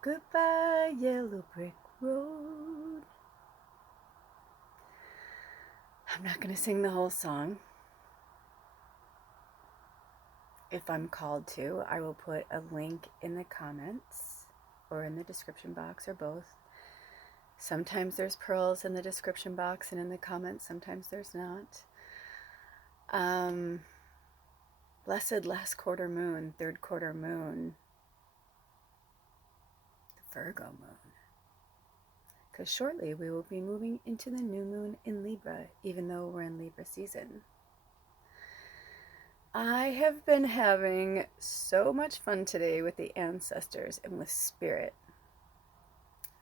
Goodbye, yellow brick road. I'm not going to sing the whole song. If I'm called to, I will put a link in the comments or in the description box or both. Sometimes there's pearls in the description box and in the comments. Sometimes there's not. Blessed last quarter moon, third quarter moon, the Virgo moon. Because shortly we will be moving into the new moon in Libra, even though we're in Libra season. I have been having so much fun today with the ancestors and with spirit.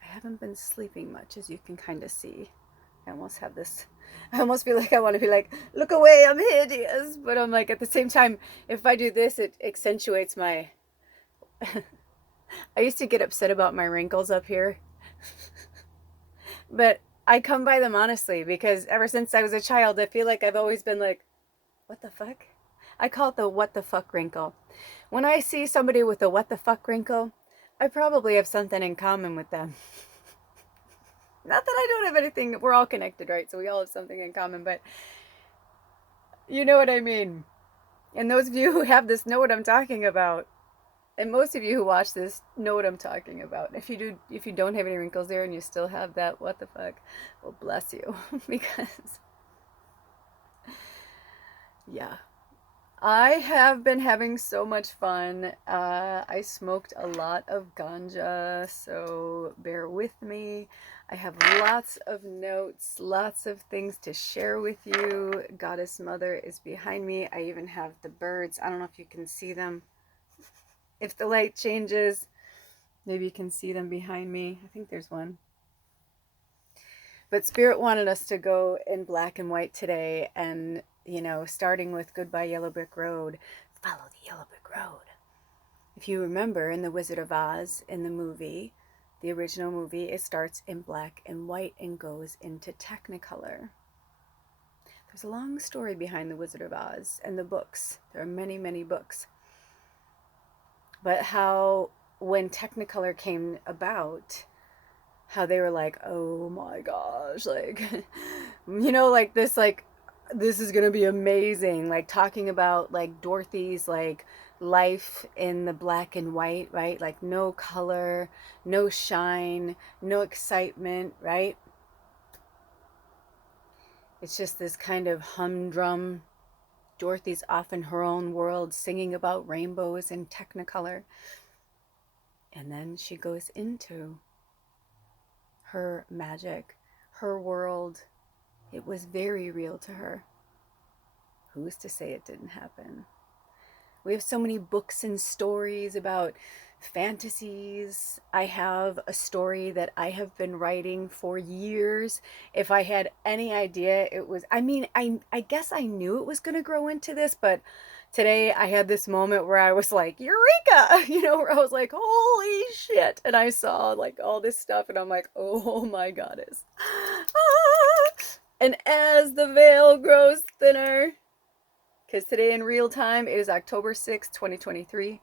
I haven't been sleeping much, as you can kind of see. I almost feel like I want to be like, look away, I'm hideous. But I'm like, at the same time, if I do this, it accentuates my... I used to get upset about my wrinkles up here. But I come by them honestly, because ever since I was a child, I feel like I've always been like, what the fuck? I call it the what the fuck wrinkle. When I see somebody with a what the fuck wrinkle, I probably have something in common with them. Not that I don't have anything, we're all connected, right? So we all have something in common, but you know what I mean. And those of you who have this know what I'm talking about. And most of you who watch this know what I'm talking about. If you don't have any wrinkles there and you still have that what the fuck, well, bless you. Because, yeah. I have been having so much fun. I smoked a lot of ganja, so bear with me. I have lots of notes, lots of things to share with you. Goddess Mother is behind me. I even have the birds. I don't know if you can see them. If the light changes, maybe you can see them behind me. I think there's one. But Spirit wanted us to go in black and white today, and, you know, starting with Goodbye Yellow Brick Road, follow the yellow brick road. If you remember in The Wizard of Oz, in the movie, the original movie, it starts in black and white and goes into Technicolor. There's a long story behind The Wizard of Oz and the books. There are many, many books. But how, when Technicolor came about, how they were like, oh my gosh, like, you know, like, this is gonna be amazing, like, talking about, like, Dorothy's, like, life in the black and white, right? Like, no color, no shine, no excitement, right? It's just this kind of humdrum, Dorothy's off in her own world singing about rainbows and Technicolor. And then she goes into her magic, her world. It was very real to her. Who's to say it didn't happen? We have so many books and stories about fantasies. I have a story that I have been writing for years. If I had any idea, it was, I guess I knew it was going to grow into this, but today I had this moment where I was like, Eureka! You know, where I was like, holy shit. And I saw like all this stuff and I'm like, oh my goddess. Ah! And as the veil grows thinner, because today in real time it is October 6th, 2023.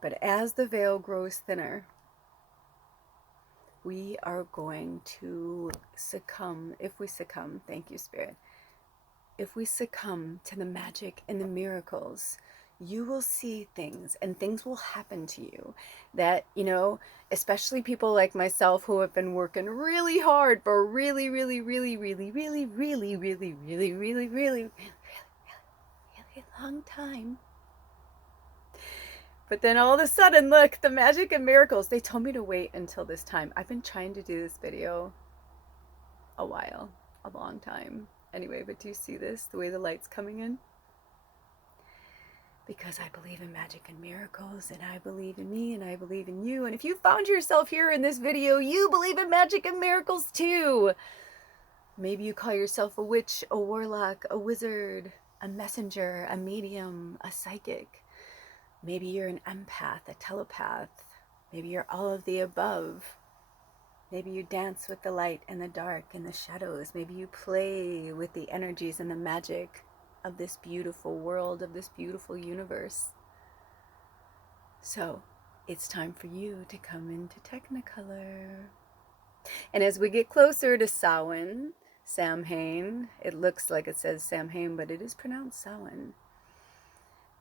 But as the veil grows thinner, we are going to succumb, if we succumb, thank you, Spirit, if we succumb to the magic and the miracles, you will see things and things will happen to you that, you know, especially people like myself who have been working really hard for a really, really, really, really, really, really, really, really, really, really, really long time. But then all of a sudden, look, the magic and miracles. They told me to wait until this time. I've been trying to do this video a while, a long time. Anyway, but do you see this? The way the light's coming in? Because I believe in magic and miracles, and I believe in me, and I believe in you. And if you found yourself here in this video, you believe in magic and miracles too. Maybe you call yourself a witch, a warlock, a wizard, a messenger, a medium, a psychic. Maybe you're an empath, a telepath. Maybe you're all of the above. Maybe you dance with the light and the dark and the shadows. Maybe you play with the energies and the magic of this beautiful world, of this beautiful universe. So, it's time for you to come into Technicolor. And as we get closer to Samhain, Samhain, it looks like it says Samhain, but it is pronounced Samhain.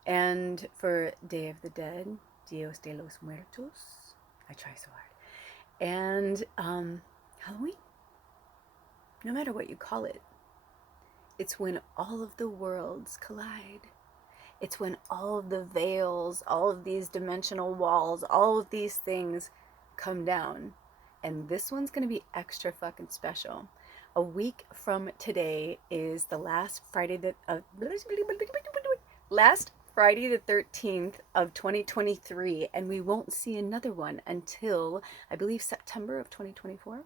And for Day of the Dead, Dios de los Muertos, I try so hard. And Halloween, no matter what you call it, it's when all of the worlds collide. It's when all of the veils, all of these dimensional walls, all of these things come down. And this one's going to be extra fucking special. A week from today is the last Friday the 13th of 2023, and we won't see another one until, I believe, September of 2024,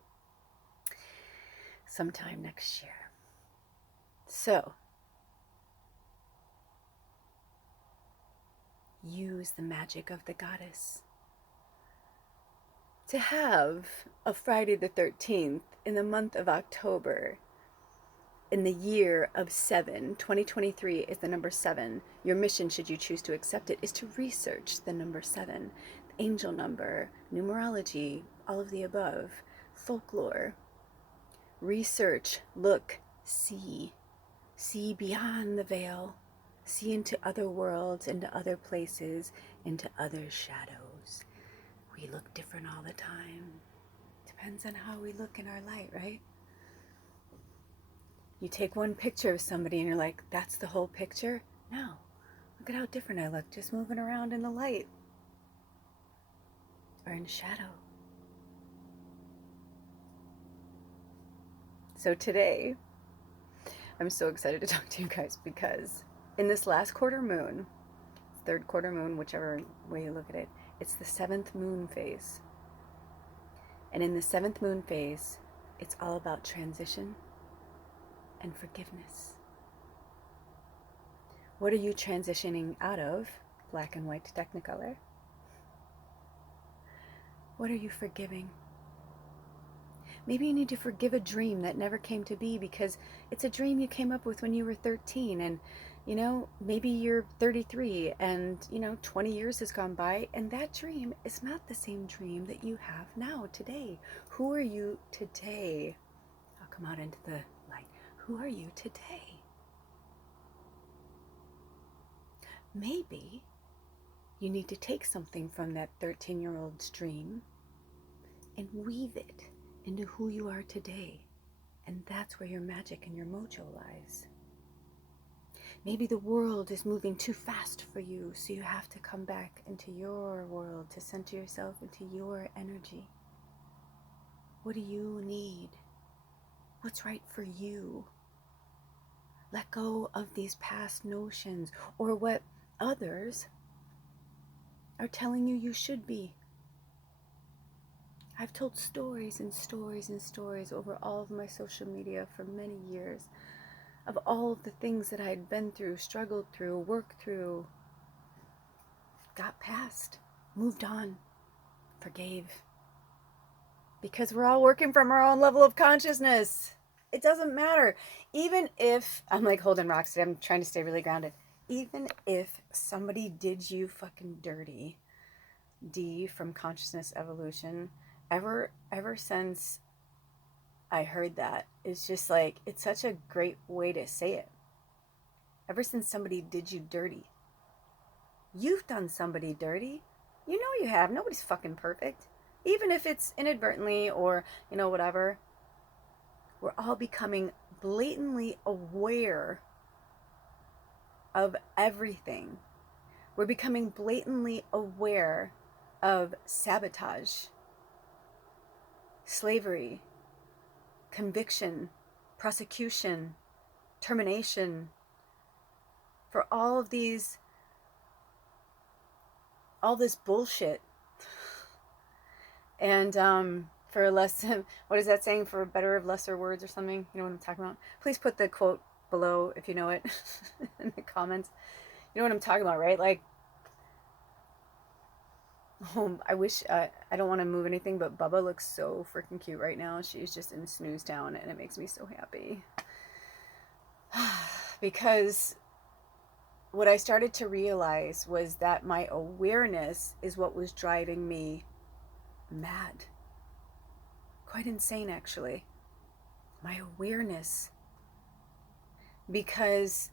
sometime next year. So use the magic of the goddess to have a Friday the 13th in the month of October, in the year of 7. 2023 is the number 7. Your mission, should you choose to accept it, is to research the number 7, the angel number, numerology, all of the above, folklore. Research, look, see beyond the veil, see into other worlds, into other places, into other shadows. We look different all the time. Depends on how we look in our light, right? You take one picture of somebody and you're like, that's the whole picture? No. Look at how different I look, just moving around in the light or in shadow. So today, I'm so excited to talk to you guys because in this last quarter moon, third quarter moon, whichever way you look at it, it's the 7th moon phase. And in the 7th moon phase, it's all about transition and forgiveness. What are you transitioning out of? Black and white to Technicolor. What are you forgiving? Maybe you need to forgive a dream that never came to be because it's a dream you came up with when you were 13, and maybe you're 33 and 20 years has gone by and that dream is not the same dream that you have now today. Who are you today? I'll come out into the light. Who are you today? Maybe you need to take something from that 13-year-old's dream and weave it into who you are today. And that's where your magic and your mojo lies. Maybe the world is moving too fast for you, so you have to come back into your world to center yourself into your energy. What do you need? What's right for you? Let go of these past notions or what others are telling you should be. I've told stories and stories and stories over all of my social media for many years of all of the things that I had been through, struggled through, worked through, got past, moved on, forgave. Because we're all working from our own level of consciousness. It doesn't matter. Even if, I'm like holding rocks today, I'm trying to stay really grounded. Even if somebody did you fucking dirty, D from Consciousness Evolution, ever since I heard that, it's just like, it's such a great way to say it. Ever since somebody did you dirty, you've done somebody dirty. You know you have. Nobody's fucking perfect. Even if it's inadvertently or, whatever. We're all becoming blatantly aware of everything. We're becoming blatantly aware of sabotage, slavery, conviction, prosecution, termination, for all this bullshit. And for a less, what is that saying? For better of lesser words or something? You know what I'm talking about? Please put the quote below if you know it in the comments. You know what I'm talking about, right? Like, I wish, I don't want to move anything, but Bubba looks so freaking cute right now. She's just in snooze town, and it makes me so happy. Because what I started to realize was that my awareness is what was driving me mad. Quite insane, actually. My awareness. Because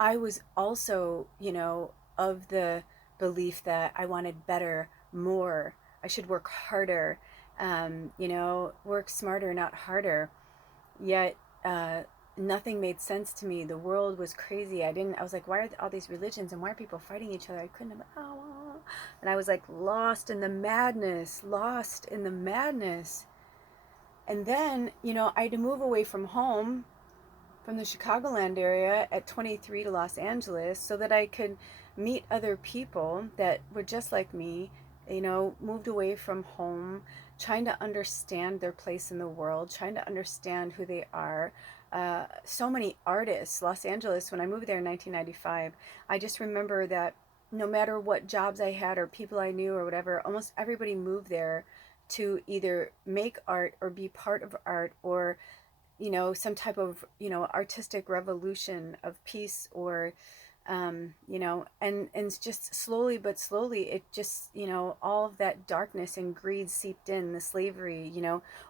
I was also, of the belief that I wanted better, more. I should work harder, work smarter, not harder. Yet, nothing made sense to me. The world was crazy. I was like, why are all these religions and why are people fighting each other? I couldn't have, and I was like lost in the madness, lost in the madness. And then, I had to move away from home, from the Chicagoland area at 23 to Los Angeles so that I could meet other people that were just like me, moved away from home, trying to understand their place in the world, trying to understand who they are. So many artists. Los Angeles, when I moved there in 1995, I just remember that no matter what jobs I had or people I knew or whatever, almost everybody moved there to either make art or be part of art or some type of artistic revolution of peace or and just slowly but slowly it just all of that darkness and greed seeped in, the slavery,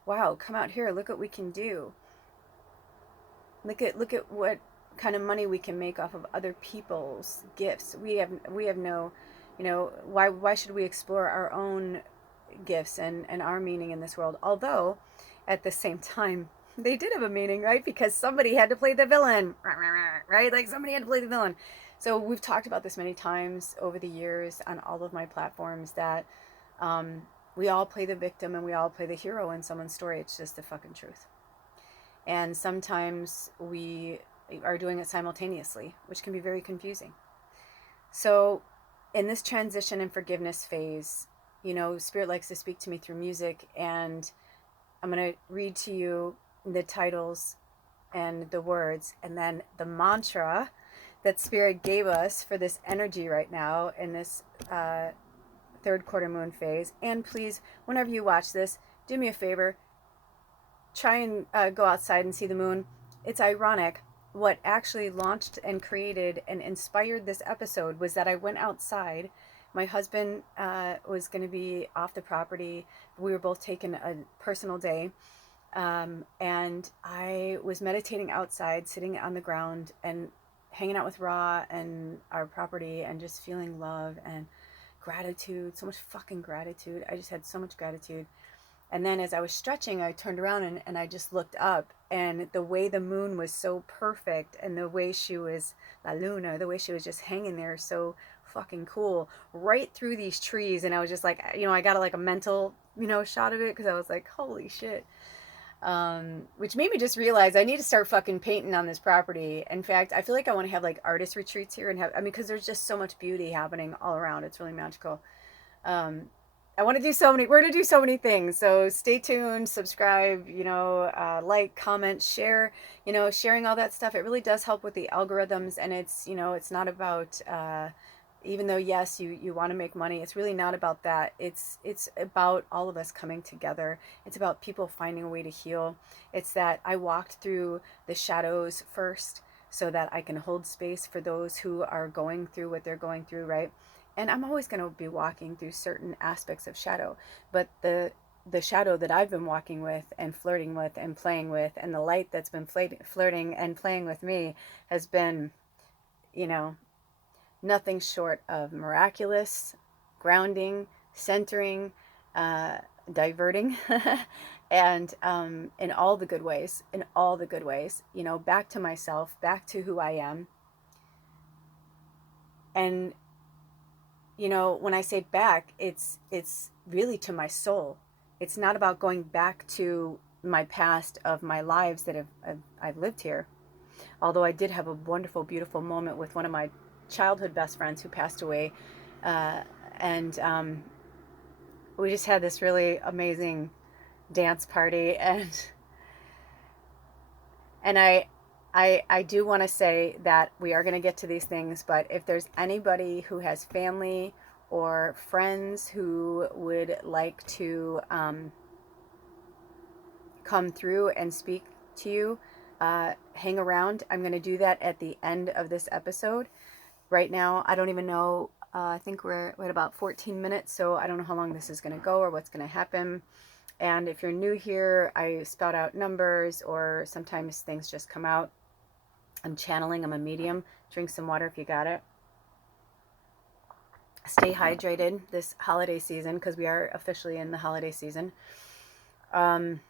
wow, come out here, look what we can do, look at what kind of money we can make off of other people's gifts. We have no, why should we explore our own gifts and our meaning in this world? Although at the same time they did have a meaning, right? Because somebody had to play the villain, right? Like somebody had to play the villain. So we've talked about this many times over the years on all of my platforms that we all play the victim and we all play the hero in someone's story. It's just the fucking truth. And sometimes we are doing it simultaneously, which can be very confusing. So in this transition and forgiveness phase, Spirit likes to speak to me through music, and I'm going to read to you the titles and the words and then the mantra that Spirit gave us for this energy right now in this third quarter moon phase. And please, whenever you watch this, do me a favor, try and go outside and see the moon. It's ironic. What actually launched and created and inspired this episode was that I went outside. My husband was going to be off the property. We were both taking a personal day. And I was meditating outside, sitting on the ground and hanging out with Ra and our property and just feeling love and gratitude, so much fucking gratitude. I just had so much gratitude. And then as I was stretching, I turned around and I just looked up, and the way the moon was so perfect and the way she was, La Luna, the way she was just hanging there so fucking cool right through these trees. And I was just like, I got like a mental, shot of it because I was like, holy shit. Which made me just realize I need to start fucking painting on this property. In fact, I feel like I want to have like artist retreats here and because there's just so much beauty happening all around. It's really magical. I want to do we're going to do so many things. So stay tuned, subscribe, like, comment, share, sharing all that stuff. It really does help with the algorithms. And it's, it's not about, even though, yes, you want to make money, it's really not about that. It's about all of us coming together. It's about people finding a way to heal. It's that I walked through the shadows first so that I can hold space for those who are going through what they're going through, right? And I'm always going to be walking through certain aspects of shadow, but the shadow that I've been walking with and flirting with and playing with, and the light that's been flirting and playing with me has been, nothing short of miraculous, grounding, centering, diverting, and in all the good ways, back to myself, back to who I am. And when I say back, it's really to my soul. It's not about going back to my past of my lives that I've lived here. Although I did have a wonderful, beautiful moment with one of my childhood best friends who passed away. And we just had this really amazing dance party. And I do want to say that we are going to get to these things, but if there's anybody who has family or friends who would like to come through and speak to you, hang around. I'm going to do that at the end of this episode. Right now, I don't even know. I think we're at about 14 minutes, so I don't know how long this is going to go or what's going to happen. And if you're new here, I spout out numbers, or sometimes things just come out. I'm channeling, I'm a medium. Drink some water if you got it. Stay hydrated this holiday season, because we are officially in the holiday season. And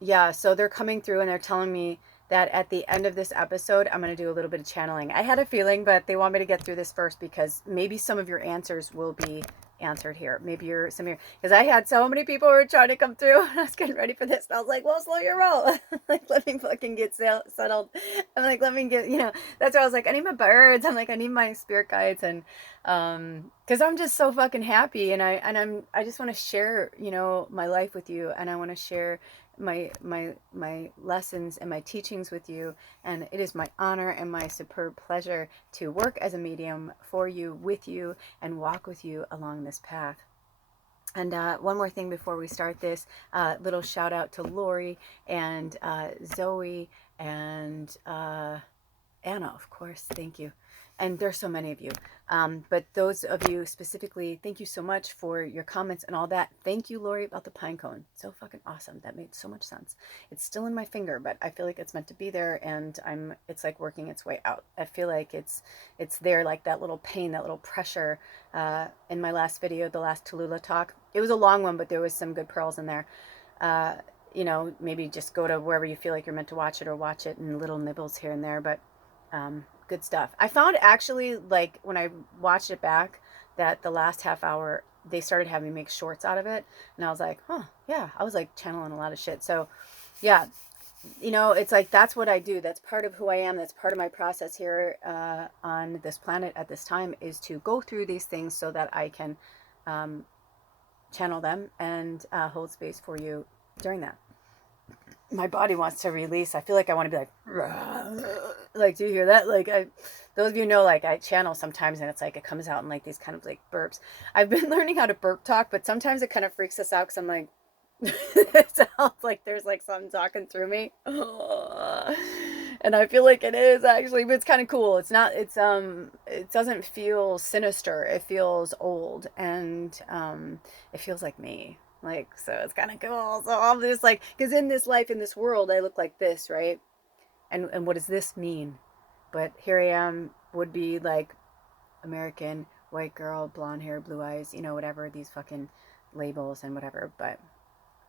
yeah, so they're coming through and they're telling me that at the end of this episode, I'm going to do a little bit of channeling. I had a feeling, but they want me to get through this first, because maybe some of your answers will be answered here. Maybe some of your, because I had so many people who were trying to come through, and I was getting ready for this. And I was like, well, slow your roll. Like, let me fucking get settled. I'm like, let me get, that's why I was like, I need my birds. I'm like, I need my spirit guides. And, cause I'm just so fucking happy. And I just want to share, my life with you. And I want to share my lessons and my teachings with you, and it is my honor and my superb pleasure to work as a medium for you, with you, and walk with you along this path. And one more thing before we start this, little shout out to Lori and Zoe and Anna, of course. Thank you. And there's so many of you. But those of you specifically, thank you so much for your comments and all that. Thank you, Lori, about the pine cone. So fucking awesome. That made so much sense. It's still in my finger, but I feel like it's meant to be there, and it's like working its way out. I feel like it's there, like that little pain, that little pressure. In my last video, the last Tallulah talk, it was a long one, but there was some good pearls in there. Maybe just go to wherever you feel like you're meant to watch it, or watch it in little nibbles here and there. But good stuff. I found actually, like, when I watched it back, that the last half hour they started having me make shorts out of it, and I was like, huh, yeah, I was like channeling a lot of shit. So yeah, it's like, that's what I do. That's part of who I am. That's part of my process here on this planet at this time, is to go through these things so that I can channel them and hold space for you during that. My body wants to release. I feel like I want to be like, like, do you hear that? Like, those of you know, like, I channel sometimes, and it's like, it comes out in like these kind of like burps. I've been learning how to burp talk, but sometimes it kind of freaks us out, because I'm like, it sounds like there's like something talking through me. And I feel like it is, actually, but it's kind of cool. It's not, it doesn't feel sinister. It feels old, and it feels like me. Like, so it's kind of cool. So I'm just like, because in this life, in this world, I look like this, right? And what does this mean? But here I am, would be like American, white girl, blonde hair, blue eyes, whatever, these fucking labels and whatever. But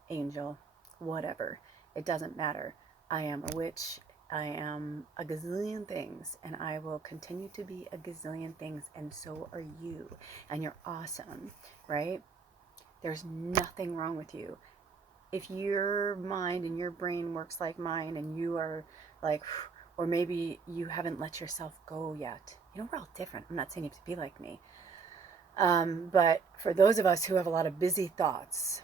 angel, whatever, it doesn't matter. I am a witch. I am a gazillion things, and I will continue to be a gazillion things, and so are you. And you're awesome, right? There's nothing wrong with you. If your mind and your brain works like mine, and you are like, or maybe you haven't let yourself go yet. We're all different. I'm not saying you have to be like me. But for those of us who have a lot of busy thoughts,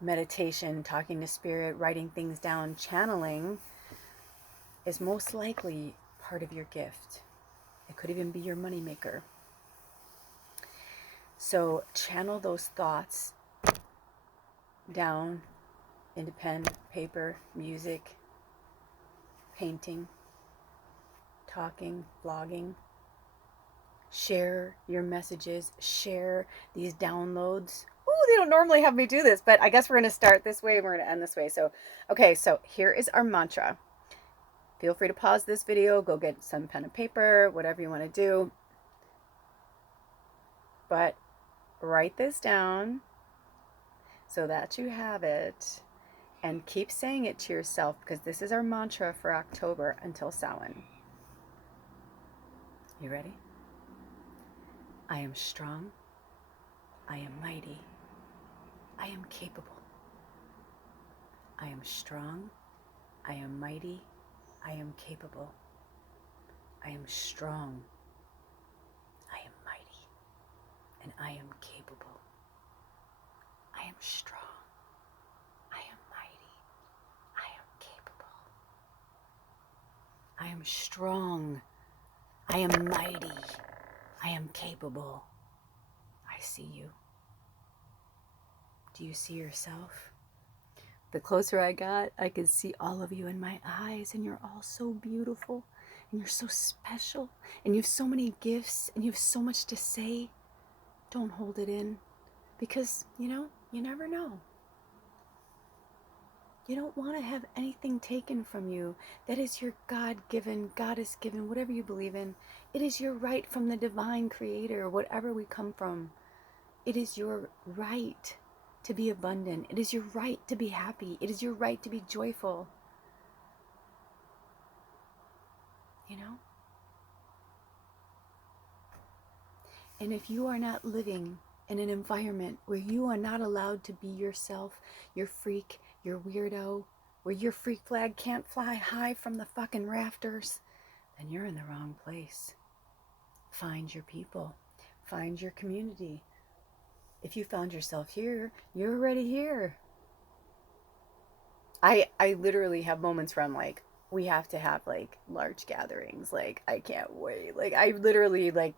meditation, talking to spirit, writing things down, channeling is most likely part of your gift. It could even be your moneymaker. So channel those thoughts down into pen, paper, music, painting, talking, vlogging. Share your messages, share these downloads. Ooh, they don't normally have me do this, but I guess we're going to start this way and we're going to end this way. So, okay, so here is our mantra. Feel free to pause this video, go get some pen and paper, whatever you want to do. But write this down so that you have it, and keep saying it to yourself, because this is our mantra for October until Samhain. You ready? I am strong. I am mighty. I am capable. I am strong. I am mighty. I am capable. I am strong. I am mighty. And I am capable. I am strong. I am mighty. I am capable. I am strong. I am mighty. I am capable. I see you. Do you see yourself? The closer I got, I could see all of you in my eyes, and you're all so beautiful, and you're so special, and you have so many gifts, and you have so much to say. Don't hold it in, because, you never know. You don't want to have anything taken from you. That is your God-given, goddess-given, whatever you believe in. It is your right from the divine creator, whatever we come from. It is your right to be abundant. It is your right to be happy. It is your right to be joyful. You know? And if you are not living in an environment where you are not allowed to be yourself, your freak, your weirdo, where your freak flag can't fly high from the fucking rafters, then you're in the wrong place. Find your people. Find your community. If you found yourself here, you're already here. I literally have moments where I'm like, we have to have like large gatherings. Like, I can't wait. Like, I literally like,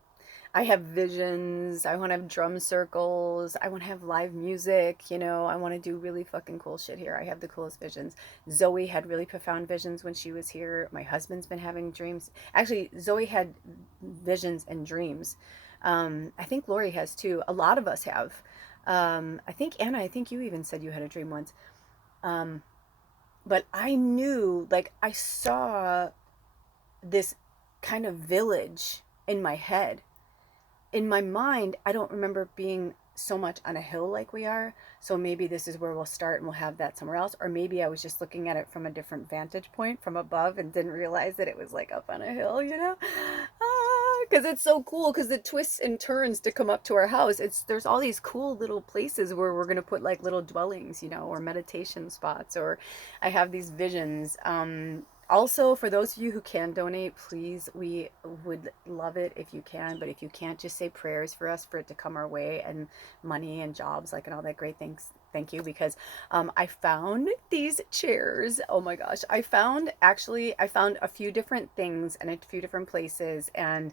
I have visions. I want to have drum circles. I want to have live music. I want to do really fucking cool shit here. I have the coolest visions. Zoe had really profound visions when she was here. My husband's been having dreams. Actually, Zoe had visions and dreams. I think Lori has too. A lot of us have. I think, Anna, I think you even said you had a dream once. But I knew, like, I saw this kind of village in my head. In my mind, I don't remember being so much on a hill like we are. So maybe this is where we'll start and we'll have that somewhere else. Or maybe I was just looking at it from a different vantage point from above and didn't realize that it was like up on a hill, because it's so cool, because it twists and turns to come up to our house. There's all these cool little places where we're going to put like little dwellings, or meditation spots, or I have these visions. Also, for those of you who can donate, please, we would love it if you can. But if you can't, just say prayers for us, for it to come our way, and money and jobs, like, and all that great things. Thank you, because I found these chairs. Oh my gosh. I found a few different things in a few different places, and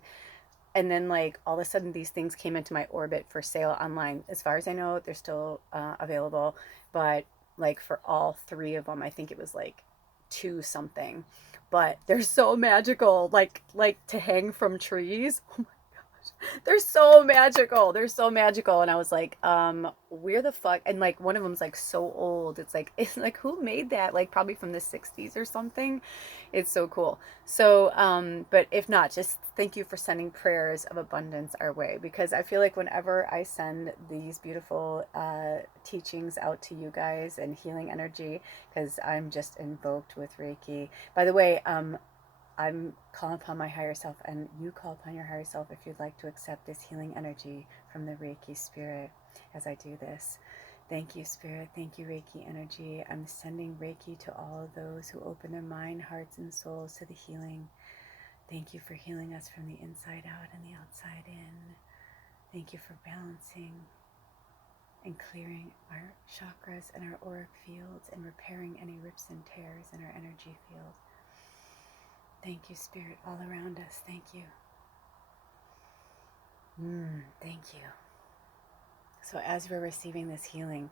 then like all of a sudden these things came into my orbit for sale online. As far as I know, they're still available, but like for all three of them, I think it was like two something, but they're so magical, like to hang from trees. Oh my gosh, they're so magical. They're so magical. And I was like, where the fuck? And like one of them's like so old. It's like who made that? Like probably from the 60s or something. It's so cool. So, but if not, just thank you for sending prayers of abundance our way, because I feel like whenever I send these beautiful teachings out to you guys and healing energy, because I'm just invoked with Reiki. By the way, I'm calling upon my higher self, and you call upon your higher self if you'd like to accept this healing energy from the Reiki spirit as I do this. Thank you, Spirit. Thank you, Reiki energy. I'm sending Reiki to all of those who open their mind, hearts, and souls to the healing. Thank you for healing us from the inside out and the outside in. Thank you for balancing and clearing our chakras and our auric fields and repairing any rips and tears in our energy field. Thank you, Spirit, all around us. Thank you. Thank you. So as we're receiving this healing,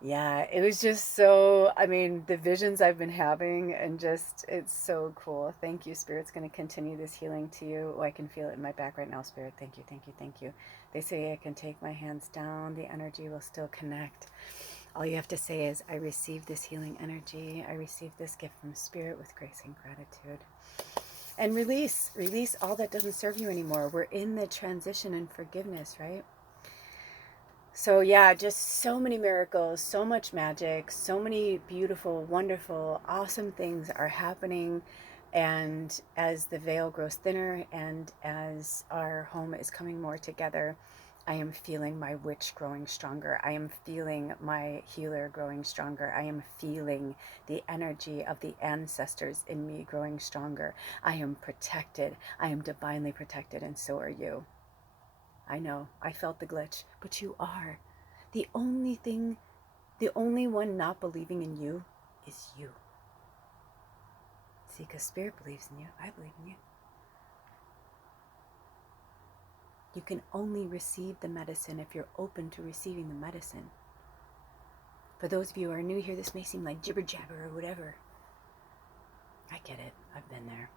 yeah, it was just so, the visions I've been having, and just, it's so cool. Thank you, Spirit's going to continue this healing to you. Oh, I can feel it in my back right now, Spirit. Thank you, thank you, thank you. They say I can take my hands down. The energy will still connect. All you have to say is, I receive this healing energy. I receive this gift from Spirit with grace and gratitude. And release all that doesn't serve you anymore. We're in the transition and forgiveness, right? So yeah, just so many miracles, so much magic, so many beautiful, wonderful, awesome things are happening. And as the veil grows thinner and as our home is coming more together, I am feeling my witch growing stronger. I am feeling my healer growing stronger. I am feeling the energy of the ancestors in me growing stronger. I am protected. I am divinely protected, and so are you. I know, I felt the glitch, but you are. The only one not believing in you is you. See, because Spirit believes in you, I believe in you. You can only receive the medicine if you're open to receiving the medicine. For those of you who are new here, this may seem like jibber jabber or whatever. I get it. I've been there.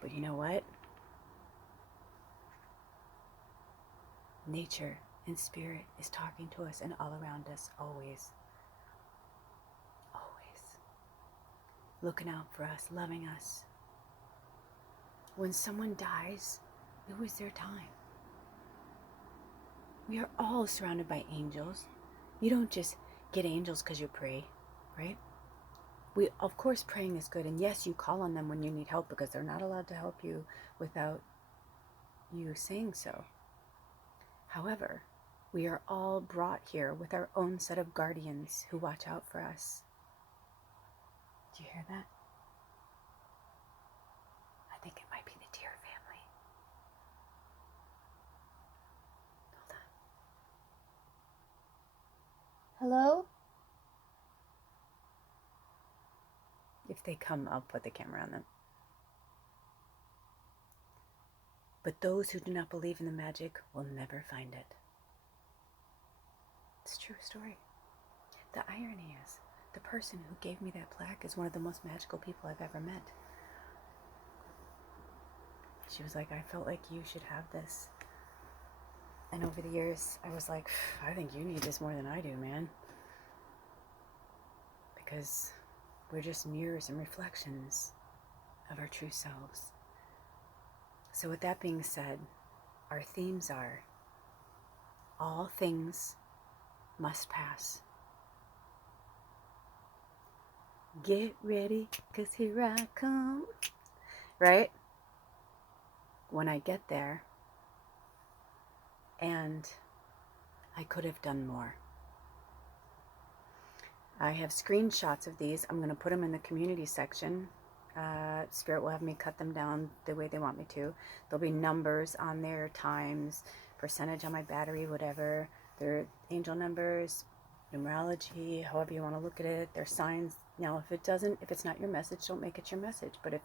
But you know what? Nature and spirit is talking to us and all around us always. Always. Looking out for us, loving us. When someone dies, it was their time. We are all surrounded by angels. You don't just get angels because you pray, right? Of course, praying is good. And yes, you call on them when you need help because they're not allowed to help you without you saying so. However, we are all brought here with our own set of guardians who watch out for us. Do you hear that? I think it might be the deer family. Hold on. Hello? If they come, I'll put the camera on them. But those who do not believe in the magic will never find it. It's a true story. The irony is, the person who gave me that plaque is one of the most magical people I've ever met. She was like, I felt like you should have this. And over the years, I was like, I think you need this more than I do, man. Because we're just mirrors and reflections of our true selves. So with that being said, our themes are, all things must pass. Get ready, 'cause here I come. Right? When I get there, and I could have done more. I have screenshots of these. I'm going to put them in the community section. Spirit will have me cut them down the way they want me to. There'll be numbers on there, times, percentage on my battery, whatever. They're angel numbers, numerology, however you want to look at it. They're signs. Now, if it's not your message, don't make it your message. But if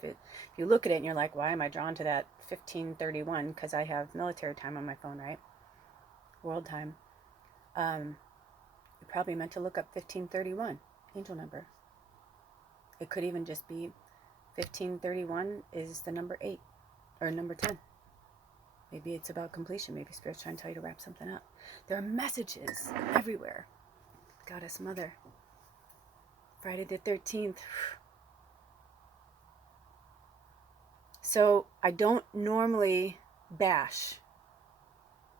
you look at it and you're like, why am I drawn to that 1531? Because I have military time on my phone, right? World time. You probably meant to look up 1531, angel number. It could even just be 1531 is the number 8 or number 10. Maybe it's about completion. Maybe Spirit's trying to tell you to wrap something up. There are messages everywhere. Goddess Mother. Friday the 13th. So I don't normally bash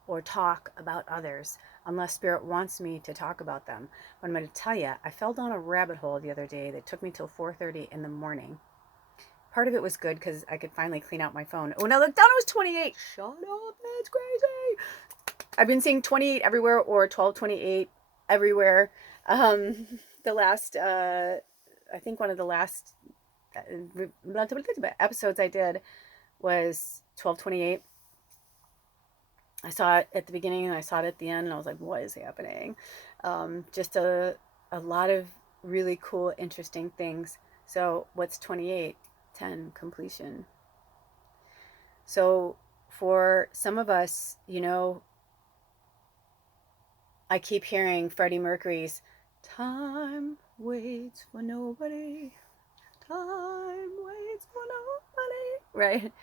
or talk about others unless Spirit wants me to talk about them. But I'm going to tell you, I fell down a rabbit hole the other day that took me till 4:30 in the morning. Part of it was good because I could finally clean out my phone. When I looked down, it was 28. Shut up, that's crazy. I've been seeing 28 everywhere or 1228 everywhere. The last, I think one of the last episodes I did was 1228. I saw it at the beginning and I saw it at the end and I was like, what is happening? Just a lot of really cool, interesting things. So what's 28? 10, completion. So for some of us, I keep hearing Freddie Mercury's time waits for nobody. Time waits for nobody. Right?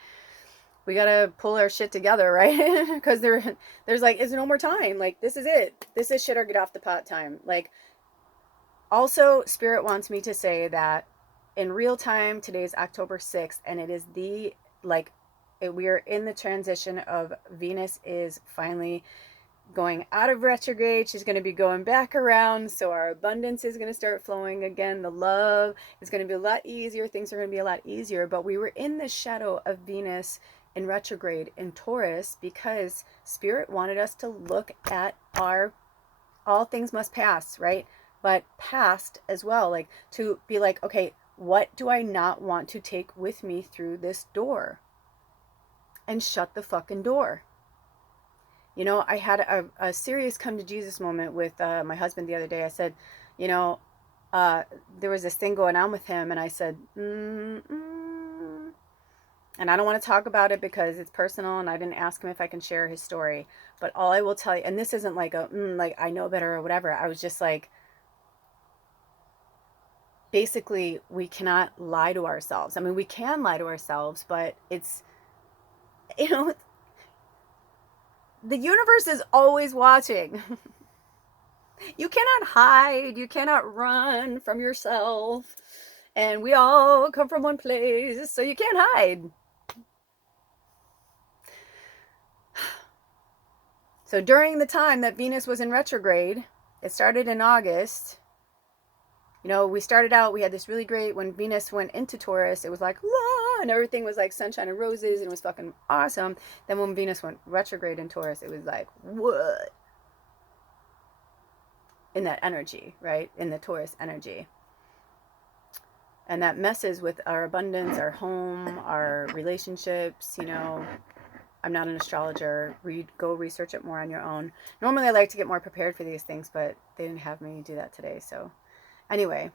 We gotta pull our shit together, right? Because there's like, is no more time. Like, this is it. This is shit or get off the pot time. Like, also, Spirit wants me to say that in real time, today's October 6th, and it is we are in the transition of Venus is finally going out of retrograde. She's going to be going back around. So our abundance is going to start flowing again. The love is going to be a lot easier. Things are going to be a lot easier. But we were in the shadow of Venus in retrograde in Taurus because Spirit wanted us to look at our all things must pass, right? But past as well, like to be like, okay, what do I not want to take with me through this door? And shut the fucking door. I had a serious come to Jesus moment with my husband the other day. I said, there was this thing going on with him, and I said, and I don't want to talk about it because it's personal, and I didn't ask him if I can share his story. But all I will tell you, and this isn't like like I know better or whatever. I was just like, basically we cannot lie to ourselves. I mean, we can lie to ourselves, but it's, you know, the universe is always watching. You cannot hide, you cannot run from yourself. And we all come from one place, so you can't hide. So during the time that Venus was in retrograde, it started in August. You know, we started out, we had this really great, when Venus went into Taurus, it was like, and everything was like sunshine and roses, and it was fucking awesome. Then when Venus went retrograde in Taurus, it was like, what? In that energy, right? In the Taurus energy. And that messes with our abundance, our home, our relationships, you know. I'm not an astrologer. Go research it more on your own. Normally I like to get more prepared for these things, but they didn't have me do that today. So anyway,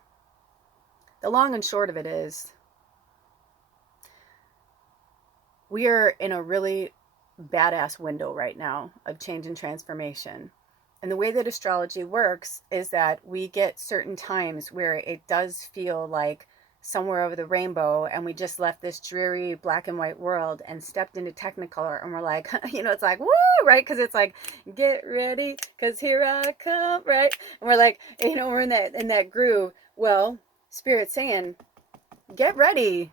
the long and short of it is, we are in a really badass window right now of change and transformation. And the way that astrology works is that we get certain times where it does feel like somewhere over the rainbow, and we just left this dreary black and white world and stepped into technicolor, and we're like, you know, it's like, woo, right? Because it's like, get ready, because here I come, right? And we're like, you know, we're in that groove. Well, Spirit's saying, get ready,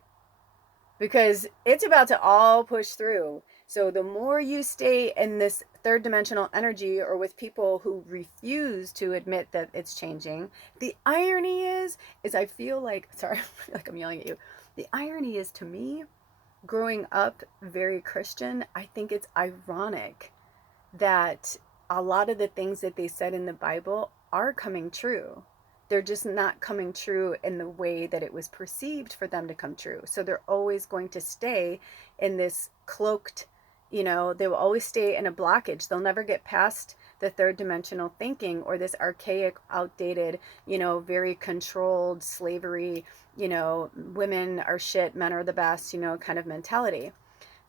because it's about to all push through. So the more you stay in this third dimensional energy, or with people who refuse to admit that it's changing, the irony is I feel like, sorry, I feel like I'm yelling at you. The irony is, to me, growing up very Christian, I think it's ironic that a lot of the things that they said in the Bible are coming true. They're just not coming true in the way that it was perceived for them to come true. So they're always going to stay in this cloaked, you know, they will always stay in a blockage. They'll never get past the third dimensional thinking, or this archaic, outdated, you know, very controlled slavery, you know, women are shit, men are the best, you know, kind of mentality.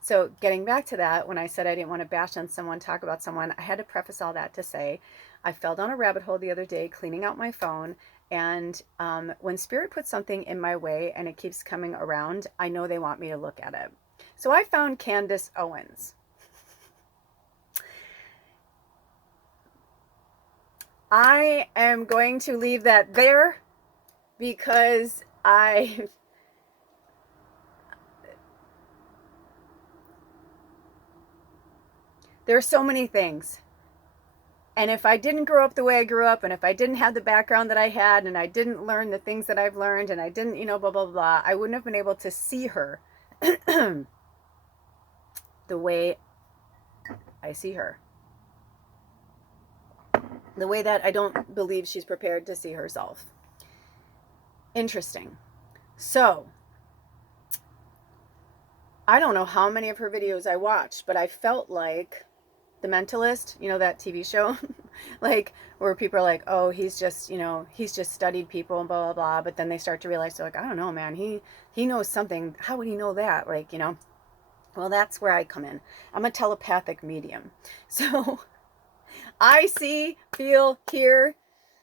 So getting back to that, when I said I didn't want to bash on someone, talk about someone, I had to preface all that to say, I fell down a rabbit hole the other day cleaning out my phone. And when Spirit puts something in my way and it keeps coming around, I know they want me to look at it. So I found Candace Owens. I am going to leave that there because there are so many things. And if I didn't grow up the way I grew up, and if I didn't have the background that I had, and I didn't learn the things that I've learned, and I didn't, you know, blah, blah, blah, I wouldn't have been able to see her the way I see her. The way that I don't believe she's prepared to see herself. Interesting. So, I don't know how many of her videos I watched, but I felt like The Mentalist, you know, that TV show, like where people are like, oh, he's just, you know, he's just studied people and blah, blah, blah. But then they start to realize, they're like, I don't know, man, he knows something. How would he know that? Like, you know, well, that's where I come in. I'm a telepathic medium. So I see, feel, hear,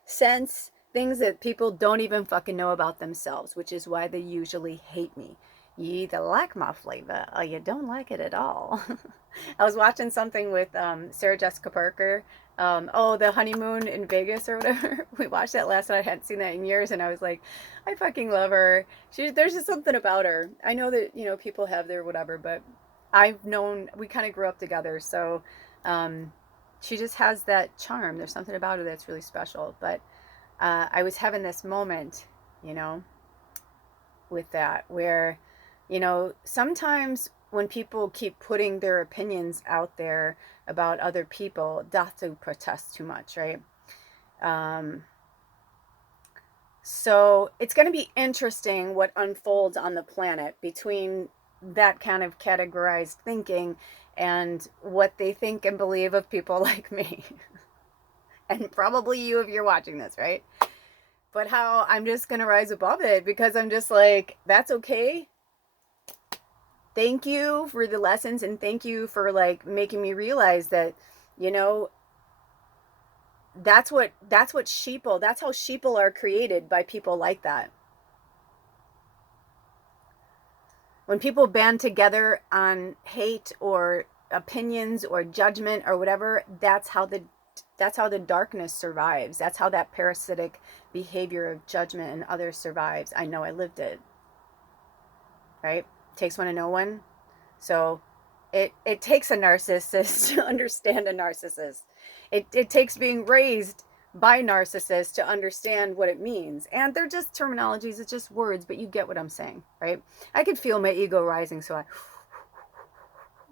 sense things that people don't even fucking know about themselves, which is why they usually hate me. You either like my flavor or you don't like it at all. I was watching something with Sarah Jessica Parker. The honeymoon in Vegas or whatever. We watched that last night. I hadn't seen that in years, and I was like, I fucking love her. There's just something about her. I know that, you know, people have their whatever, but I've known, we kind of grew up together, so she just has that charm. There's something about her that's really special. But I was having this moment, you know, with that, where, you know, sometimes when people keep putting their opinions out there about other people, doth to protest too much, right? So it's going to be interesting what unfolds on the planet between that kind of categorized thinking and what they think and believe of people like me. And probably you if you're watching this, right? But how I'm just going to rise above it, because I'm just like, that's okay. Thank you for the lessons, and thank you for like making me realize that, you know, that's how sheeple are created, by people like that. When people band together on hate or opinions or judgment or whatever, that's how the darkness survives. That's how that parasitic behavior of judgment and others survives. I know, I lived it. Right? Takes one to know one. So it takes a narcissist to understand a narcissist. It takes being raised by narcissists to understand what it means. And they're just terminologies, it's just words, but you get what I'm saying, right? I could feel my ego rising, so I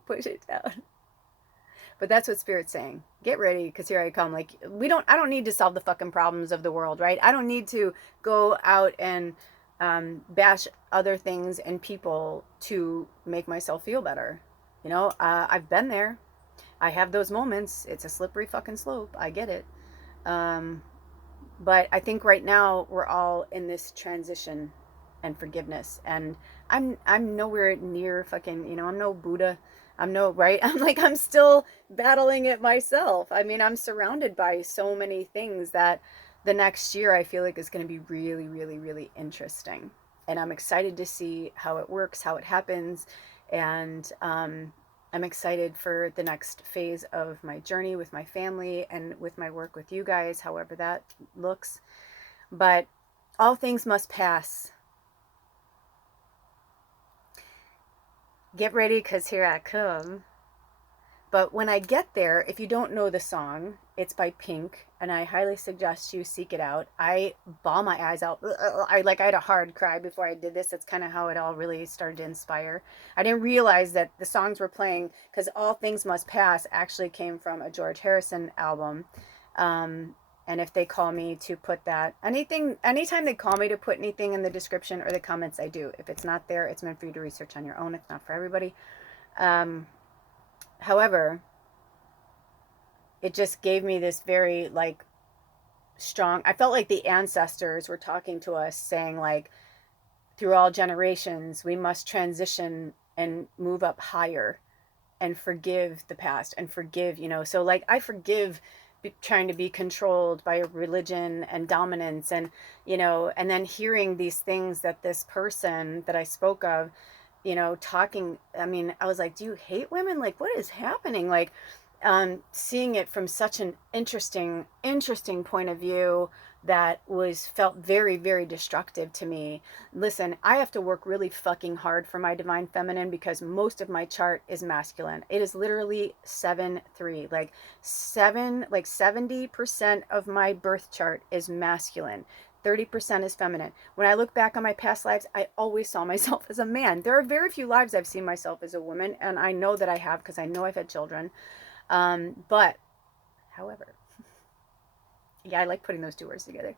push it down. But that's what Spirit's saying. Get ready, because here I come. Like, I don't need to solve the fucking problems of the world, right? I don't need to go out and bash other things and people to make myself feel better. You know, I've been there. I have those moments. It's a slippery fucking slope. I get it. Um, but I think right now we're all in this transition and forgiveness. And I'm nowhere near fucking, you know, I'm no Buddha. I'm no, right? I'm still battling it myself. I mean, I'm surrounded by so many things that the next year I feel like is going to be really, really, really interesting. And I'm excited to see how it works, how it happens. And I'm excited for the next phase of my journey with my family and with my work with you guys, however that looks. But all things must pass. Get ready, because here I come. But when I get there, if you don't know the song, it's by Pink, and I highly suggest you seek it out. I bawl my eyes out. I had a hard cry before I did this. That's kind of how it all really started to inspire. I didn't realize that the songs we're playing, because All Things Must Pass actually came from a George Harrison album. And if they call me to put that, anytime they call me to put anything in the description or the comments, I do. If it's not there, it's meant for you to research on your own. It's not for everybody. However, it just gave me this very like strong, I felt like the ancestors were talking to us saying like, through all generations, we must transition and move up higher and forgive the past and forgive, you know. So like I forgive trying to be controlled by religion and dominance, and you know, and then hearing these things that this person that I spoke of, you know, talking, I mean, I was like, do you hate women? Like, what is happening? Like, seeing it from such an interesting point of view that felt very, very destructive to me. Listen, I have to work really fucking hard for my divine feminine because most of my chart is masculine. It is literally 7-3. Like 70% of my birth chart is masculine. 30% is feminine. When I look back on my past lives, I always saw myself as a man. There are very few lives I've seen myself as a woman, and I know that I have because I know I've had children. But, however, yeah, I like putting those two words together.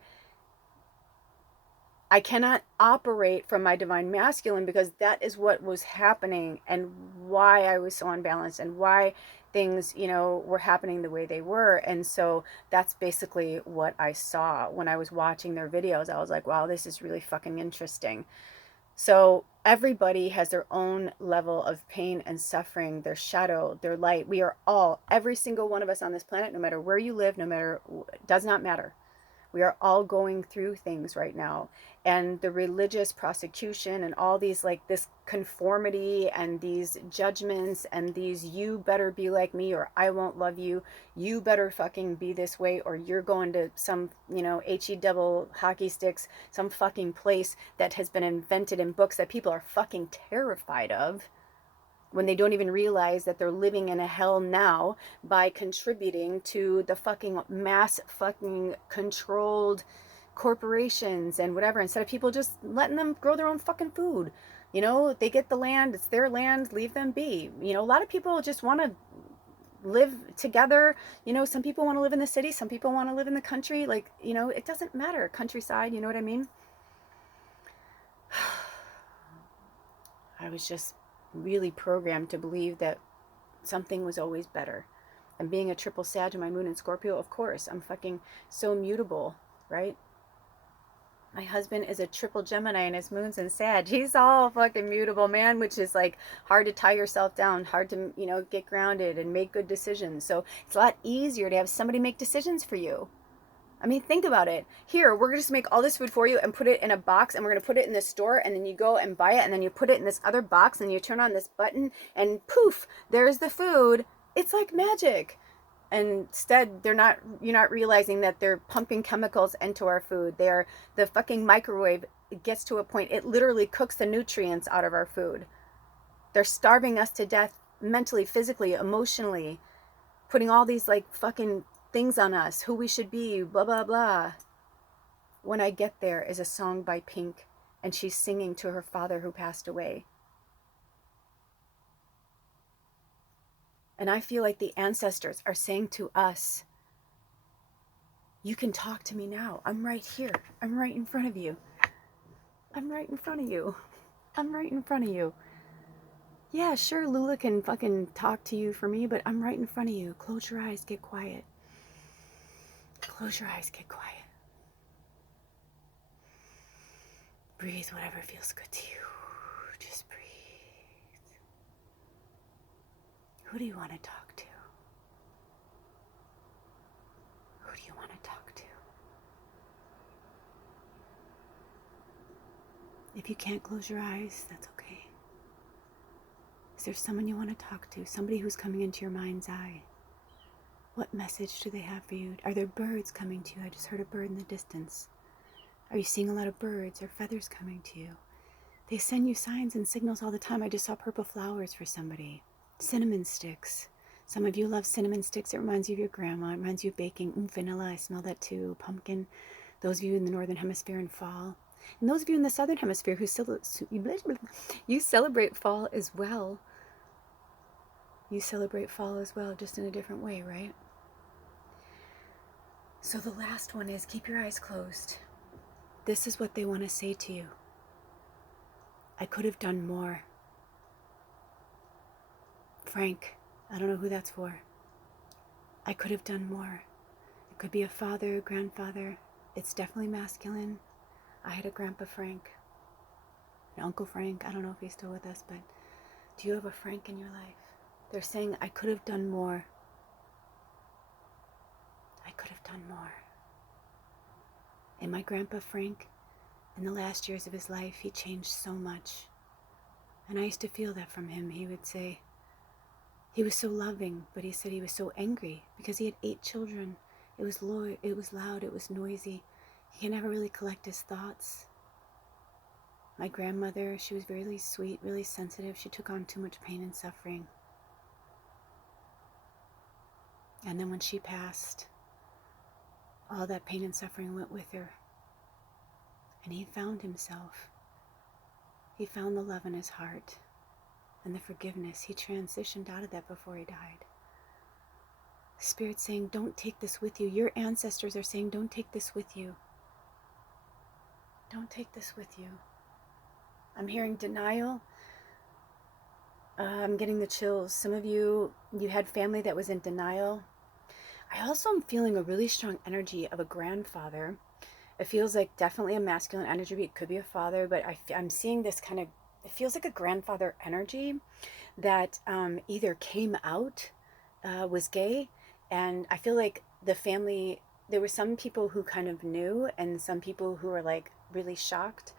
I cannot operate from my divine masculine because that is what was happening and why I was so unbalanced and why things, you know, were happening the way they were. And so that's basically what I saw when I was watching their videos. I was like, wow, this is really fucking interesting. So everybody has their own level of pain and suffering, their shadow, their light. We are all, every single one of us on this planet, no matter where you live, no matter, does not matter. We are all going through things right now. And the religious prosecution and all these, like this conformity and these judgments and these, you better be like me or I won't love you. You better fucking be this way or you're going to some, you know, HE double hockey sticks, some fucking place that has been invented in books that people are fucking terrified of, when they don't even realize that they're living in a hell now by contributing to the fucking mass fucking controlled corporations and whatever, instead of people just letting them grow their own fucking food. You know, they get the land, it's their land, leave them be. You know, a lot of people just want to live together. You know, some people want to live in the city, some people want to live in the country. Like, you know, it doesn't matter. Countryside, you know what I mean? I was just really programmed to believe that something was always better. And being a triple Sag in my moon in Scorpio, of course, I'm fucking so mutable, right? My husband is a triple Gemini and his moon's in Sag. He's all fucking mutable, man, which is like hard to tie yourself down, hard to, you know, get grounded and make good decisions. So it's a lot easier to have somebody make decisions for you. I mean, think about it. Here, we're going to just make all this food for you and put it in a box, and we're going to put it in this store, and then you go and buy it, and then you put it in this other box, and you turn on this button, and poof, there's the food. It's like magic. And instead, you're not realizing that they're pumping chemicals into our food. The fucking microwave, it gets to a point, it literally cooks the nutrients out of our food. They're starving us to death mentally, physically, emotionally, putting all these like fucking things on us, who we should be, blah, blah, blah. When I Get There is a song by Pink, and she's singing to her father who passed away. And I feel like the ancestors are saying to us, you can talk to me now. I'm right here. I'm right in front of you. I'm right in front of you. I'm right in front of you. Yeah, sure, Lula can fucking talk to you for me, but I'm right in front of you. Close your eyes, get quiet. Close your eyes, get quiet. Breathe whatever feels good to you. Just breathe. Who do you want to talk to? Who do you want to talk to? If you can't close your eyes, that's okay. Is there someone you want to talk to? Somebody who's coming into your mind's eye? What message do they have for you? Are there birds coming to you? I just heard a bird in the distance. Are you seeing a lot of birds or feathers coming to you? They send you signs and signals all the time. I just saw purple flowers for somebody. Cinnamon sticks. Some of you love cinnamon sticks. It reminds you of your grandma. It reminds you of baking. Vanilla, I smell that too. Pumpkin. Those of you in the northern hemisphere in fall. And those of you in the southern hemisphere who you celebrate fall as well. You celebrate fall as well, just in a different way, right? So the last one is keep your eyes closed. This is what they want to say to you. I could have done more. Frank, I don't know who that's for. I could have done more. It could be a father, grandfather. It's definitely masculine. I had a Grandpa Frank, an Uncle Frank. I don't know if he's still with us, but do you have a Frank in your life? They're saying, I could have done more. I could have done more. And my Grandpa Frank, in the last years of his life, he changed so much. And I used to feel that from him. He would say, he was so loving, but he said he was so angry because he had 8 children. It was loud, it was noisy. He can never really collect his thoughts. My grandmother, she was really sweet, really sensitive. She took on too much pain and suffering. And then when she passed, all that pain and suffering went with her. And he found himself. He found the love in his heart and the forgiveness. He transitioned out of that before he died. Spirit's saying, don't take this with you. Your ancestors are saying, don't take this with you. Don't take this with you. I'm hearing denial. I'm getting the chills. Some of you had family that was in denial. I also am feeling a really strong energy of a grandfather. It feels like definitely a masculine energy. It could be a father, but I'm seeing this kind of, it feels like a grandfather energy that either came out, was gay, and I feel like the family, there were some people who kind of knew and some people who were like really shocked.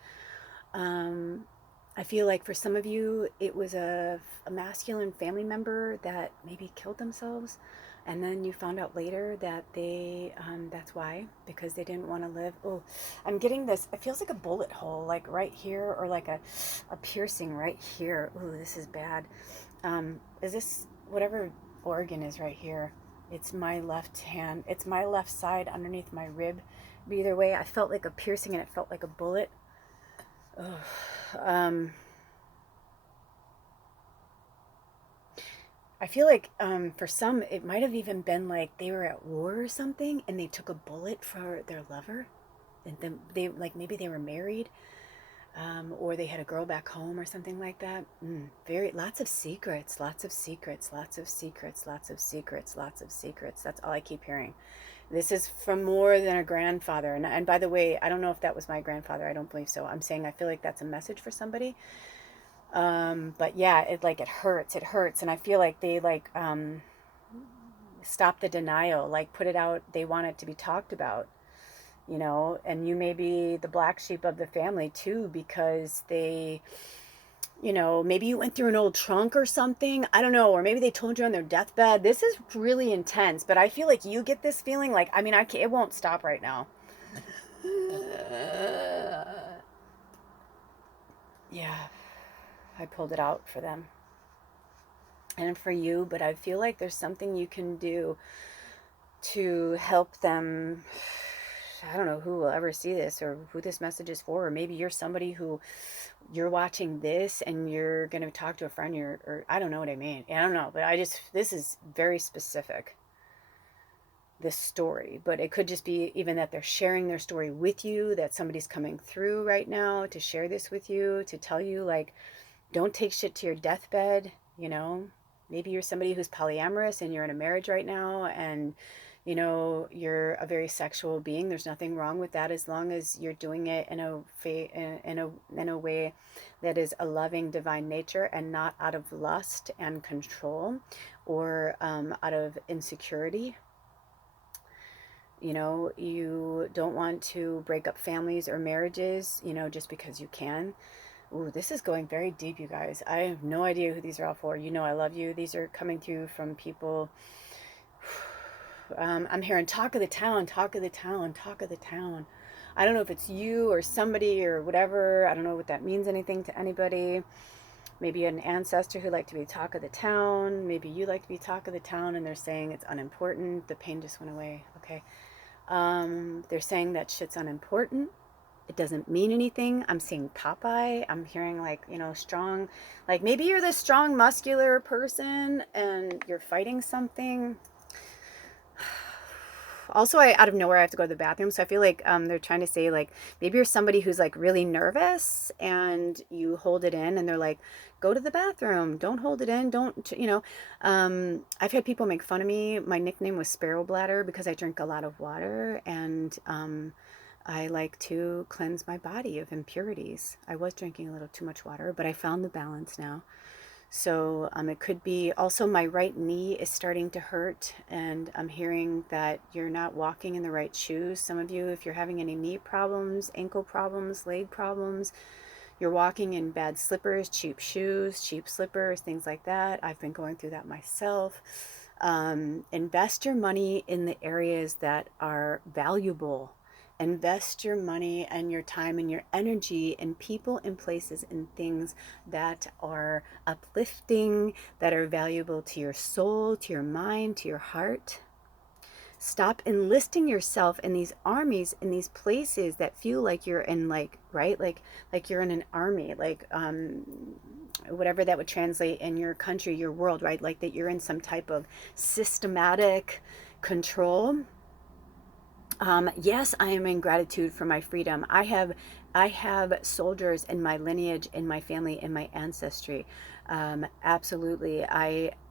I feel like for some of you, it was a masculine family member that maybe killed themselves. And then you found out later that that's why, because they didn't want to live. Oh, I'm getting this, it feels like a bullet hole, like right here, or like a piercing right here. Ooh, this is bad. Is this, whatever organ is right here? It's my left hand. It's my left side underneath my rib. But either way, I felt like a piercing and it felt like a bullet. Ugh. I feel like for some, it might have even been like they were at war or something and they took a bullet for their lover. And then they, like, maybe they were married, or they had a girl back home or something like that. Lots of secrets, lots of secrets, lots of secrets, lots of secrets, lots of secrets. That's all I keep hearing. This is from more than a grandfather. And by the way, I don't know if that was my grandfather. I don't believe so. I'm saying I feel like that's a message for somebody. But yeah, it hurts. And I feel like they stop the denial, like put it out. They want it to be talked about. you know, and you may be the black sheep of the family too, because they, you know, maybe you went through an old trunk or something. I don't know. Or maybe they told you on their deathbed. This is really intense, but I feel like you get this feeling like, I mean, I can't, it won't stop right now. Yeah, I pulled it out for them and for you, but I feel like there's something you can do to help them. I don't know who will ever see this or who this message is for, or maybe you're somebody who you're watching this and you're going to talk to a friend, or I don't know what I mean. I don't know, but this is very specific, this story, but it could just be even that they're sharing their story with you, that somebody's coming through right now to share this with you, to tell you, like, don't take shit to your deathbed, you know? Maybe you're somebody who's polyamorous and you're in a marriage right now, and you know, you're a very sexual being. There's nothing wrong with that as long as you're doing it in a way that is a loving divine nature and not out of lust and control, or out of insecurity. You know, you don't want to break up families or marriages, you know, just because you can. Ooh, this is going very deep, you guys. I have no idea who these are all for. You know I love you. These are coming through from people. I'm hearing talk of the town, talk of the town, talk of the town. I don't know if it's you or somebody or whatever. I don't know what that means anything to anybody. Maybe an ancestor who liked to be talk of the town. Maybe you like to be talk of the town and they're saying it's unimportant. The pain just went away. Okay. They're saying that shit's unimportant. It doesn't mean anything. I'm seeing Popeye. I'm hearing, like, you know, strong, like maybe you're this strong muscular person and you're fighting something. Also, out of nowhere I have to go to the bathroom, so I feel like they're trying to say, like, maybe you're somebody who's like really nervous and you hold it in and they're like, go to the bathroom, don't hold it in, don't, you know. I've had people make fun of me. My nickname was Sparrow Bladder because I drink a lot of water, and I like to cleanse my body of impurities. I was drinking a little too much water, but I found the balance now. So it could be also my right knee is starting to hurt, and I'm hearing that you're not walking in the right shoes. Some of you, if you're having any knee problems, ankle problems, leg problems, you're walking in bad slippers, cheap shoes, cheap slippers, things like that. I've been going through that myself. Invest your money in the areas that are valuable. Invest your money and your time and your energy in people and places and things that are uplifting, that are valuable to your soul, to your mind, to your heart. Stop enlisting yourself in these armies, in these places that feel like you're in, like, right, like you're in an army, like whatever that would translate in your country, your world, right, like that you're in some type of systematic control. Yes, I am in gratitude for my freedom. I have soldiers in my lineage, in my family, in my ancestry. Absolutely.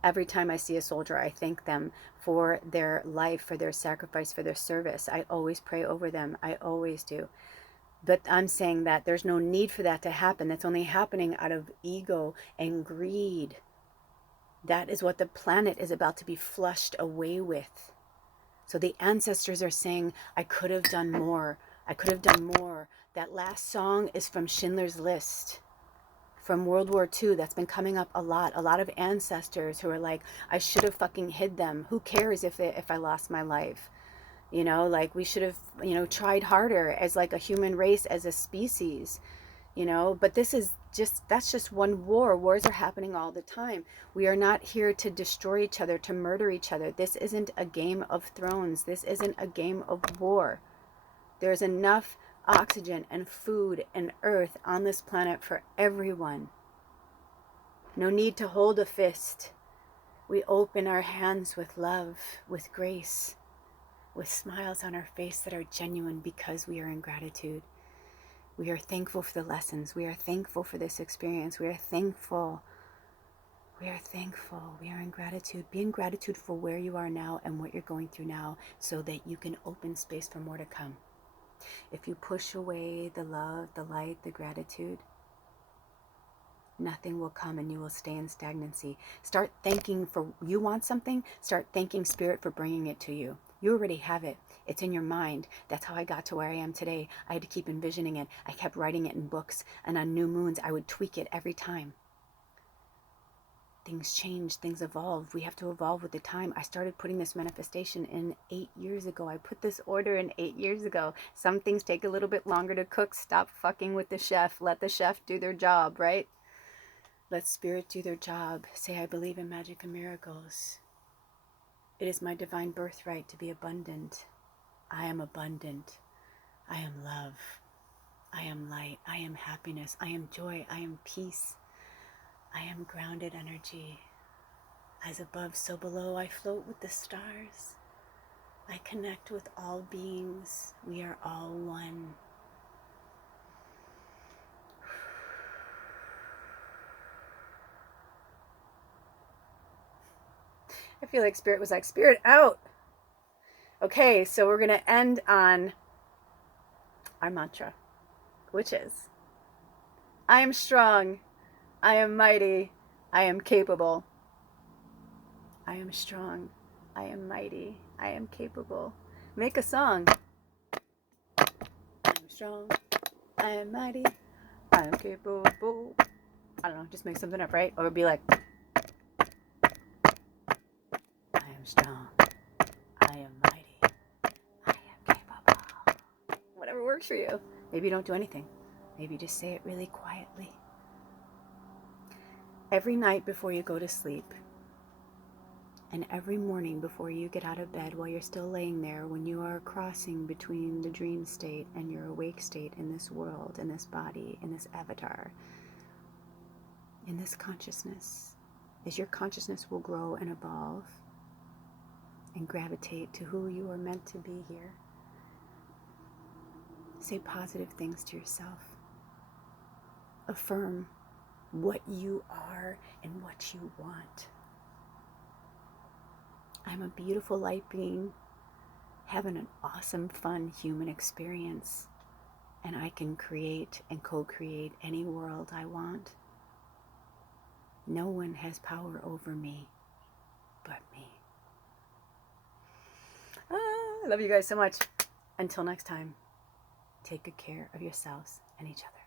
Every time I see a soldier, I thank them for their life, for their sacrifice, for their service. I always pray over them. I always do. But I'm saying that there's no need for that to happen. That's only happening out of ego and greed. That is what the planet is about to be flushed away with. So the ancestors are saying, I could have done more. I could have done more. That last song is from Schindler's List, from World War II. That's been coming up a lot. A lot of ancestors who are like, I should have fucking hid them. Who cares if I lost my life? You know, like, we should have, you know, tried harder as like a human race, as a species, you know. But that's just one war. Wars are happening all the time. We are not here to destroy each other, to murder each other. This isn't a Game of Thrones. This isn't a game of war. There's enough oxygen and food and earth on this planet for everyone. No need to hold a fist. We open our hands with love, with grace, with smiles on our face that are genuine because we are in gratitude. We are thankful for the lessons. We are thankful for this experience. We are thankful. We are thankful. We are in gratitude. Be in gratitude for where you are now and what you're going through now, so that you can open space for more to come. If you push away the love, the light, the gratitude, nothing will come and you will stay in stagnancy. Start thanking for, you want something, start thanking Spirit for bringing it to you. You already have it. It's in your mind. That's how I got to where I am today. I had to keep envisioning it. I kept writing it in books, and on new moons, I would tweak it every time. Things change, things evolve. We have to evolve with the time. I started putting this manifestation in 8 years ago. I put this order in 8 years ago. Some things take a little bit longer to cook. Stop fucking with the chef. Let the chef do their job, right? Let spirit do their job. Say, I believe in magic and miracles. It is my divine birthright to be abundant. I am abundant. I am love. I am light. I am happiness. I am joy. I am peace. I am grounded energy. As above, so below, I float with the stars. I connect with all beings. We are all one. I feel like spirit was like, spirit out. Okay, so we're going to end on our mantra, which is, I am strong. I am mighty. I am capable. I am strong. I am mighty. I am capable. Make a song. I am strong. I am mighty. I am capable. I don't know, just make something up, right? Or be like, I am strong. I am mighty. I am capable. Whatever works for you. Maybe you don't do anything. Maybe just say it really quietly. Every night before you go to sleep, and every morning before you get out of bed, while you're still laying there, when you are crossing between the dream state and your awake state in this world, in this body, in this avatar, in this consciousness, as your consciousness will grow and evolve and gravitate to who you are meant to be here, say positive things to yourself. Affirm what you are and what you want. I'm a beautiful light being having an awesome, fun human experience, and I can create and co-create any world I want. No one has power over me but me. I love you guys so much. Until next time, take good care of yourselves and each other.